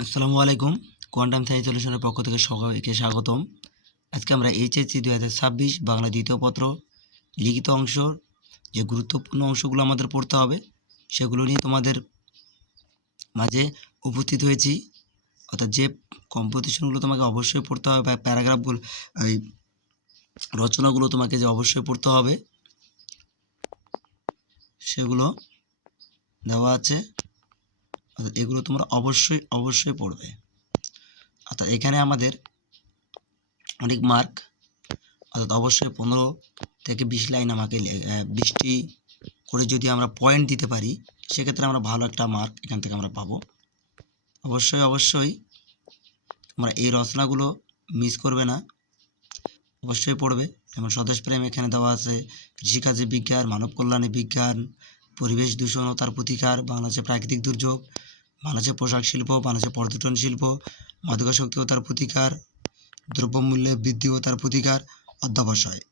আসসালামু আলাইকুম। Quantum science সলিউশনের পক্ষ থেকে সবাইকে স্বাগতম। আজকে আমরা এইচএসসি 2026 বাংলা দ্বিতীয় পত্র লিখিত অংশর যে গুরুত্বপূর্ণ অংশগুলো আমাদের পড়তে হবে সেগুলো নিয়ে তোমাদের মাঝে উপস্থিত হয়েছি। অর্থাৎ যে কম্পোজিশনগুলো তোমাকে অবশ্যই পড়তে হবে বা প্যারাগ্রাফগুলো, এই রচনাগুলো তোমাকে যে অবশ্যই পড়তে হবে সেগুলো দেওয়া আছে। অর্থাৎ এগুলো তোমরা অবশ্যই পড়বে। অর্থাৎ এখানে আমাদের অনেক মার্ক, অর্থাৎ অবশ্যই 15 থেকে 20 লাইন আমাকে 20টি করে যদি আমরা পয়েন্ট দিতে পারি সেক্ষেত্রে আমরা ভালো একটা মার্ক এখান থেকে আমরা পাবো। অবশ্যই তোমরা এই রচনাগুলো মিস করবে না, অবশ্যই পড়বে। যেমন স্বদেশপ্রেম এখানে দেওয়া আছে, কৃষিকাজে বিজ্ঞান, মানব কল্যাণে বিজ্ঞান, পরিবেশ দূষণ ও তার প্রতিকার, বাংলাদেশের প্রাকৃতিক দুর্যোগ, বাংলাদেশের পোশাক শিল্প, বাংলাদেশের পর্যটন শিল্প, মাদকাসক্তি ও তার প্রতিকার, দ্রব্যমূল্যে বৃদ্ধি ও তার প্রতিকার, অধ্যবসায়।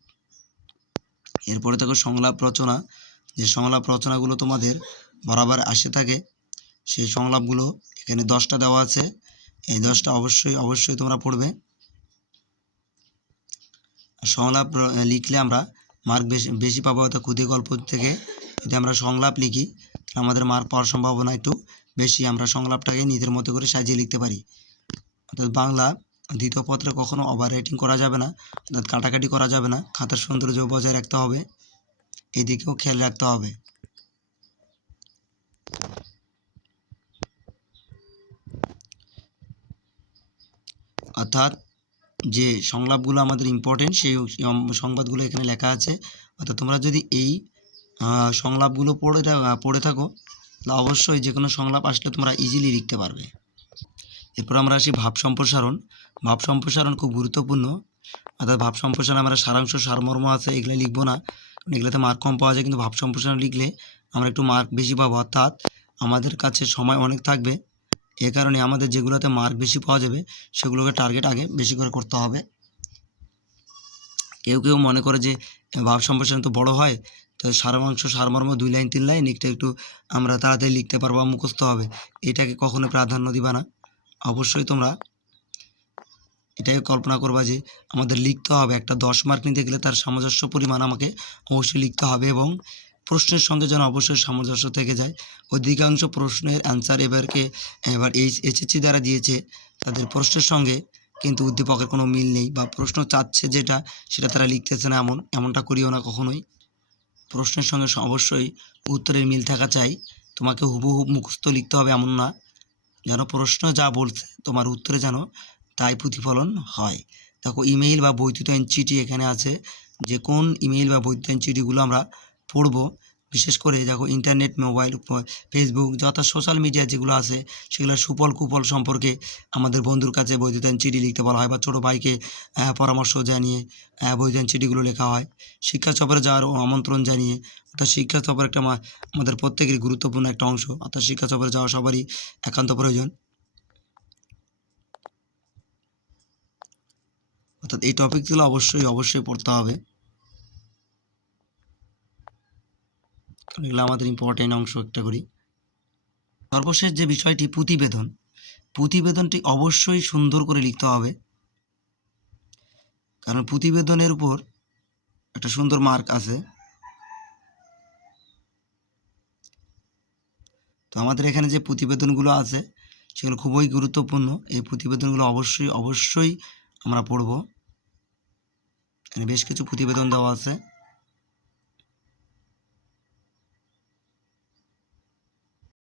এরপরে দেখো সংলাপ রচনা। যে সংলাপ রচনাগুলো তোমাদের বরাবর আসে থাকে সেই সংলাপগুলো এখানে 10টা দেওয়া আছে। এই 10টা অবশ্যই তোমরা পড়বে। সংলাপ লিখলে আমরা মার্ক বেশি পাবো। অর্থাৎ ক্ষুদে গল্প থেকে যদি আমরা সংলাপ লিখি আমাদের মার্ক পাওয়ার সম্ভাবনা একটু বেশি। আমরা সংলাপটাকে নিজের মতো করে সাজিয়ে লিখতে পারি। অর্থাৎ বাংলা দ্বিতীয় পত্রে কখনো ওভার রাইটিং করা যাবে না, অর্থাৎ কাটাকাটি করা যাবে না। খাতার সৌন্দর্য বজায় রাখতে হবে, এদিকেও খেয়াল রাখতে হবে। অর্থাৎ যে সংলাপগুলো আমাদের ইম্পর্টেন্ট সেই সংবাদগুলো এখানে লেখা আছে। অর্থাৎ তোমরা যদি এই সংলাপগুলো পড়ে থাকো তাহলে অবশ্যই যে কোনো সংলাপ আসলে তোমরা ইজিলি লিখতে পারবে। এরপর আমরা আসি ভাব সম্প্রসারণ। ভাব সম্প্রসারণ খুব গুরুত্বপূর্ণ। অর্থাৎ ভাব সম্প্রসারণ আমরা সারাংশ সারমর্ম আছে এগুলো লিখবো না, এগুলোতে মার্ক কম পাওয়া যায়। কিন্তু ভাব সম্প্রসারণ লিখলে আমরা একটু মার্ক বেশি পাবো। অর্থাৎ আমাদের কাছে সময় অনেক থাকবে, এ কারণে আমাদের যেগুলোতে মার্ক বেশি পাওয়া যাবে সেগুলোকে টার্গেট আগে বেশি করে করতে হবে। কেউ মনে করে যে ভাব সম্প্রসারণ তো বড় হয়, তো সারাংশ সারমর্ম 2 লাইন 3 লাইন একটু আমরা তাড়াতাড়ি লিখতে পারবো, মুখস্থ হবে। এটাকে কখনো প্রাধান্য দিবা না। অবশ্যই তোমরা এটাকে কল্পনা করবা যে আমাদের লিখতে হবে, একটা 10 মার্ক নিতে গেলে তার সামঞ্জস্য পরিমাণ আমাকে অবশ্যই লিখতে হবে এবং প্রশ্নের সঙ্গে যেন অবশ্যই সামঞ্জস্য থেকে যায়। অধিকাংশ প্রশ্নের অ্যান্সার এবার এইচএসসি দ্বারা দিয়েছে, তাদের প্রশ্নের সঙ্গে কিন্তু উদ্দীপকের কোনো মিল নেই বা প্রশ্ন চাচ্ছে সেটা তারা লিখতেছে না। এমনটা করিও না কখনোই। প্রশ্নের সঙ্গে অবশ্যই উত্তরের মিল থাকা চাই। তোমাকে হুবহু মুখস্থ লিখতে হবে এমন না, যেন প্রশ্ন যা বলছে তোমার উত্তরে যেন তাই প্রতিফলন হয়। দেখো ইমেইল বা বৈদ্যুতিন চিঠি এখানে আছে, যে কোন ইমেইল বা বৈদ্যুতিন চিঠিগুলো আমরা পড়ব। বিশেষ করে দেখো ইন্টারনেট, মোবাইল, ফেসবুক যত সোশ্যাল মিডিয়া যেগুলো আছে সেগুলোর সুফল কুফল সম্পর্কে আমাদের বন্ধুর কাছে বৈদ্যুতিন চিঠি লিখতে বলা হয় বা ছোটো ভাইকে পরামর্শ জানিয়ে বৈদ্যুতিন চিঠিগুলো লেখা হয়। শিক্ষা সফরে যাওয়ার আমন্ত্রণ জানিয়ে, অর্থাৎ শিক্ষা সফর একটা আমাদের প্রত্যেকেরই গুরুত্বপূর্ণ একটা অংশ। অর্থাৎ শিক্ষা সফরে যাওয়া সবারই একান্ত প্রয়োজন। অর্থাৎ এই টপিকগুলো অবশ্যই পড়তে হবে, কারণ এগুলো আমাদের ইম্পর্টেন্ট অংশ একটা করি। সর্বশেষ যে বিষয়টি প্রতিবেদনটি অবশ্যই সুন্দর করে লিখতে হবে, কারণ প্রতিবেদনের উপর একটা সুন্দর মার্ক আছে। তো আমাদের এখানে যে প্রতিবেদনগুলো আছে সেগুলো খুবই গুরুত্বপূর্ণ। এই প্রতিবেদনগুলো অবশ্যই আমরা পড়ব। এখানে বেশ কিছু প্রতিবেদন দেওয়া আছে।